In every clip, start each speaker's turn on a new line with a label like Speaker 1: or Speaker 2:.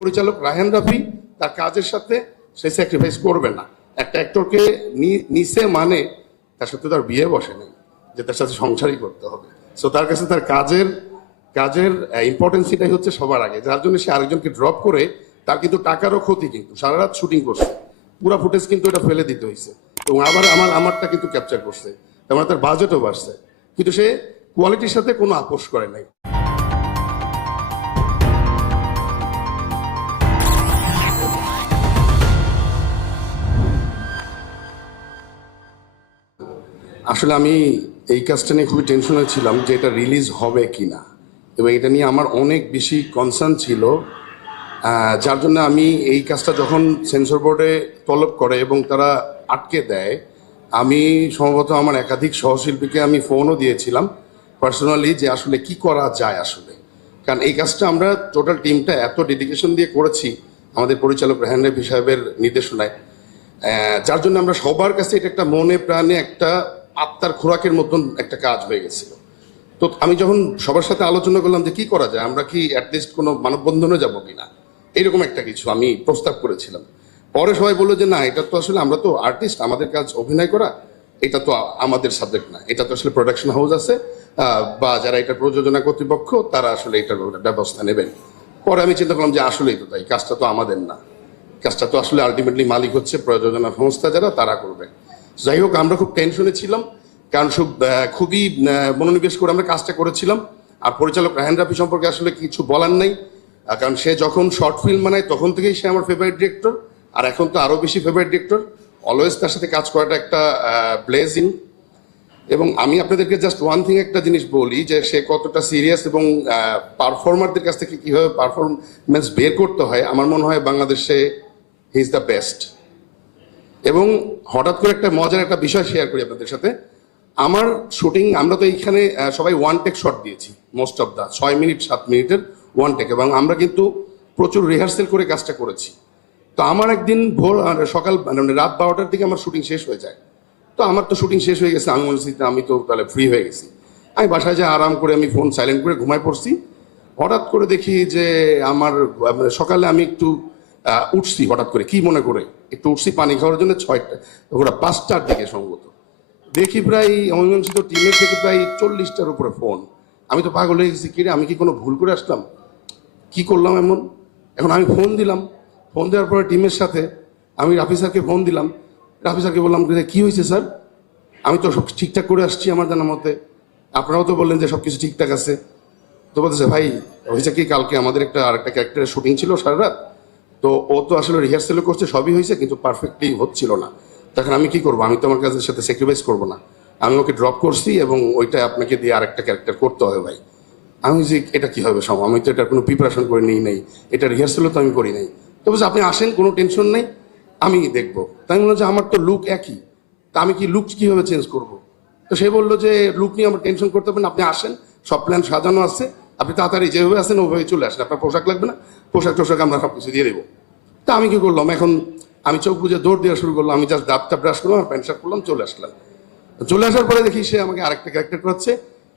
Speaker 1: পরিচালক রায়হান রাফি তার কাজের সাথে সে স্যাক্রিফাইস করবে না। একটা অ্যাক্টরকে নিচে মানে তার সাথে তার বিয়ে বসে নেই, যে তার সাথে সংসারই করতে হবে। সো তার কাছে তার কাজের কাজের ইম্পর্টেন্সিটাই হচ্ছে সবার আগে। যার জন্য সে আরেকজনকে ড্রপ করে তার কিন্তু টাকারও ক্ষতি কিন্তু। সারা রাত শুটিং করছে। পুরো ফুটেজ কিন্তু এটা ফেলে দিতে হয়েছে এবং আবার আমার, আমারটা কিন্তু ক্যাপচার করছে। তেমন তার বাজেটও বাড়ছে। কিন্তু সে কোয়ালিটির সাথে কোনো আপোষ করে নাই। আসলে আমি এই কাজটা নিয়ে খুবই টেনশনে ছিলাম যে এটা রিলিজ হবে কি না এবং এটা নিয়ে আমার অনেক বেশি কনসার্ন ছিল। যার জন্য আমি এই কাজটা যখন সেন্সর বোর্ডে তলব করে এবং তারা আটকে দেয়, আমি সম্ভবত আমার একাধিক সহশিল্পীকে আমি ফোনও দিয়েছিলাম পার্সোনালি যে আসলে কি করা যায় আসলে। কারণ এই কাজটা আমরা টোটাল টিমটা এত ডেডিকেশন দিয়ে করেছি আমাদের পরিচালক রেহান সাহেবের নির্দেশনায়। যার জন্য আমরা সবার কাছে এটা একটা মনে প্রাণে একটা আত্মার খোরাকের মতন একটা কাজ হয়ে গেছিল। তো আমি যখন সবার সাথে আলোচনা করলাম যে কি করা যায়, আমরা কি অ্যাটলিস্ট কোনো মানববন্ধনে যাব কিনা এরকম একটা কিছু আমি প্রস্তাব করেছিলাম। পরে সবাই বলল যে না, এটা তো আসলে আমরা তো আর্টিস্ট আমাদের কাজ অভিনয় করা, এটা তো আমাদের সাবজেক্ট না। এটা তো আসলে প্রোডাকশন হাউস আছে বা যারা এটা প্রযোজনা কর্তৃপক্ষ, তারা আসলে এটার ব্যবস্থা নেবেন। পরে আমি চিন্তা করলাম যে আসলেই তো তাই, কাজটা তো আমাদের না। কাজটা তো আসলে আলটিমেটলি মালিক হচ্ছে প্রযোজনা সংস্থা যারা, তারা করবে। যাই হোক, আমরা খুব টেনশনে ছিলাম, কারণ সব খুবই মনোনিবেশ করে আমরা কাজটা করেছিলাম। আর পরিচালক রাহান রাফি সম্পর্কে আসলে কিছু বলার নেই কারণ সে যখন শর্ট ফিল্ম বানায়, তখন থেকেই সে আমার ফেভারিট ডিরেক্টর আর এখন তো আরও বেশি ফেভারিট ডিরেক্টর অলওয়েজ তার সাথে কাজ করাটা একটা ব্লেজিং এবং আমি আপনাদেরকে জাস্ট ওয়ান থিং একটা জিনিস বলি, যে সে কতটা সিরিয়াস এবং পারফর্মারদের কাছ থেকে কীভাবে পারফরমেন্স বের করতে হয়, আমার মনে হয় বাংলাদেশে হি ইজ দ্য বেস্ট এবং হঠাৎ করে একটা মজার একটা বিষয় শেয়ার করি আপনাদের সাথে। আমার শুটিং আমরা তো এইখানে সবাই ওয়ান টেক শট দিয়েছি মোস্ট অফ দা ছয় মিনিট সাত মিনিটের ওয়ান টেক এবং আমরা কিন্তু প্রচুর রিহার্সেল করে কাজটা করেছি। তো আমার একদিন ভোর সকাল মানে রাত বারোটার দিকে আমার শুটিং শেষ হয়ে যায়। তো আমার তো শুটিং শেষ হয়ে গেছে, আমি বলছি আমি তো তাহলে ফ্রি হয়ে গেছি। আমি বাসায় যাই আরাম করে আমি ফোন সাইলেন্ট করে ঘুমায় পড়ছি। হঠাৎ করে দেখি যে আমার মানে সকালে আমি একটু উঠছি হঠাৎ করে, কি মনে করে? একটু উঠছি, পানি খাওয়ার জন্য ছয়টা ওরা পাঁচটার দিকে সম্ভবত। দেখি প্রায় অমীমাংসিত টিমের থেকে প্রায় চল্লিশটার উপরে ফোন। আমি তো পাগল হয়ে গেছি, কিরে, আমি কি কোনো ভুল করে আসলাম? কি করলাম এমন? এখন আমি ফোন দিলাম। ফোন দেওয়ার পরে টিমের সাথে আমি রাফি স্যারকে ফোন দিলাম। রাফি স্যারকে বললাম কি হয়েছে স্যার? আমি তো সব ঠিকঠাক করে আসছি আমার জানা মতে। আপনারাও তো বললেন যে সব কিছু ঠিকঠাক আছে। তো বলতেছে, ভাই, হয়েছে কি কালকে আমাদের একটা, আরেকটা ক্যারেক্টারের শুটিং ছিল সারা রাত? তো ও তো আসলে রিহার্সেলও করছে, সবই হয়েছে, কিন্তু পারফেক্টলি হচ্ছিল না। তখন আমি কি করব? আমি তো আমার কাজের সাথে স্যাক্রিফাইস করব না। আমি ওকে ড্রপ করছি এবং ওইটা আপনাকে দিয়ে আরেকটা ক্যারেক্টার করতে হবে ভাই। আমি যে এটা কি হবে সম আমি তো এটার কোনো প্রিপারেশন করে নিই নাই। এটা রিহার্সেলও তো আমি করি নাই। তো বলছে, আপনি আসেন, কোনো টেনশন নেই, আমি দেখব। তাই মনে হচ্ছে আমার তো লুক একই। তা আমি কি লুক কীভাবে চেঞ্জ করব? তো সে বলল যে লুক নিয়ে আমার টেনশন করতে হবে না, আপনি আসেন, সব প্ল্যান সাজানো আছে আপনি তাড়াতাড়ি যেভাবে আসেন ওভাবে চলে আসেন। আপনার পোশাক লাগবে না? পোশাক টোশাক আমরা সব কিছু দিয়ে দেবো। তা আমি কি করলাম? এখন আমি চোখ বুঝে দৌড় দেওয়া শুরু করলাম। আমি জাস্ট দাঁতটা ব্রাশ করলাম আর প্যান্ট শার্ট করলাম চলে আসলাম। চলে আসার পরে দেখি সে আমাকে আরেকটা ক্যারেক্টার করাচ্ছে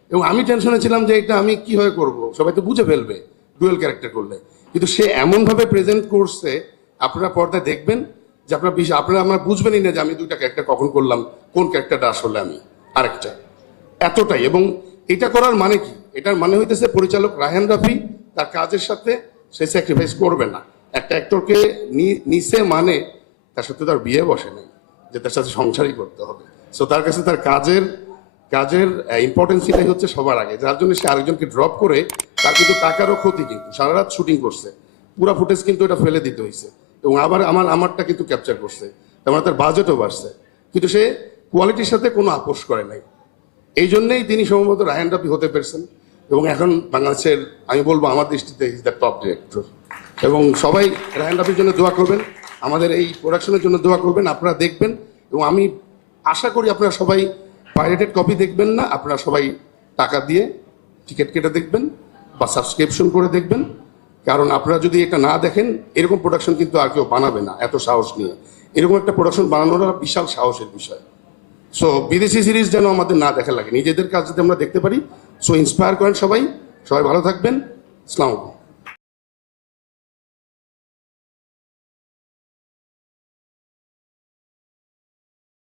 Speaker 1: এবং আমি টেনশনে ছিলাম যে এটা আমি কীভাবে করব? সবাই তো বুঝে ফেলবে ডুয়েল ক্যারেক্টার করলে। কিন্তু সে এমনভাবে প্রেজেন্ট করছে, আপনারা পর্দায় দেখবেন যে আপনারা বিশ- আপনারা আমরা বুঝবেনই না যে আমি দুইটা ক্যারেক্টার কখন করলাম, কোন ক্যারেক্টারটা আসলে আমি, আরেকটা। এতটাই এবং এটা করার মানে কি? এটার মানে হইতেছে পরিচালক রাহেন রাফি তার কাজের সাথে সে স্যাক্রিফাইস করবে না। একটা অ্যাক্টরকে নিচে মানে তার সাথে তার বিয়ে বসে নেই, যে তার সাথে সংসারই করতে হবে। সো তার কাছে তার কাজের কাজের ইম্পর্টেন্সিটাই হচ্ছে সবার আগে। যার জন্য সে আরেকজনকে ড্রপ করে, তার কিন্তু টাকারও ক্ষতি কিন্তু। সারা রাত শুটিং করছে। পুরা ফুটেজ কিন্তু এটা ফেলে দিতে হয়েছে এবং আবার আমার, আমারটা কিন্তু ক্যাপচার করছে। তেমন তার বাজেটও বাড়ছে। কিন্তু সে কোয়ালিটির সাথে কোনো আপোষ করে নাই। এই জন্যেই তিনি সম্ভবত রায়হান রাফি হতে পেরেছেন। এবং এখন বাংলাদেশের, আমি বলব আমার দৃষ্টিতে ইজ দ্য টপ ডিরেক্টর এবং সবাই রায়হান রাফির জন্য দোয়া করবেন, আমাদের এই প্রোডাকশনের জন্য দোয়া করবেন, আপনারা দেখবেন। এবং আমি আশা করি আপনারা সবাই পাইরেটেড কপি দেখবেন না, আপনারা সবাই টাকা দিয়ে টিকিট কেটে দেখবেন বা সাবস্ক্রিপশন করে দেখবেন। কারণ আপনারা যদি এটা না দেখেন, এরকম প্রোডাকশন কিন্তু আর কেউ বানাবে না, এত সাহস নিয়ে। এরকম একটা প্রোডাকশন বানানোটা বিশাল সাহসের বিষয়। সো বিদেশি সিরিজ যেন আমাদের না দেখা লাগে। নিজেদের কাজ যদি আমরা দেখতে পারি সো ইন্সপায়ার করেন সবাই। সবাই ভালো থাকবেন। আলাইকুম।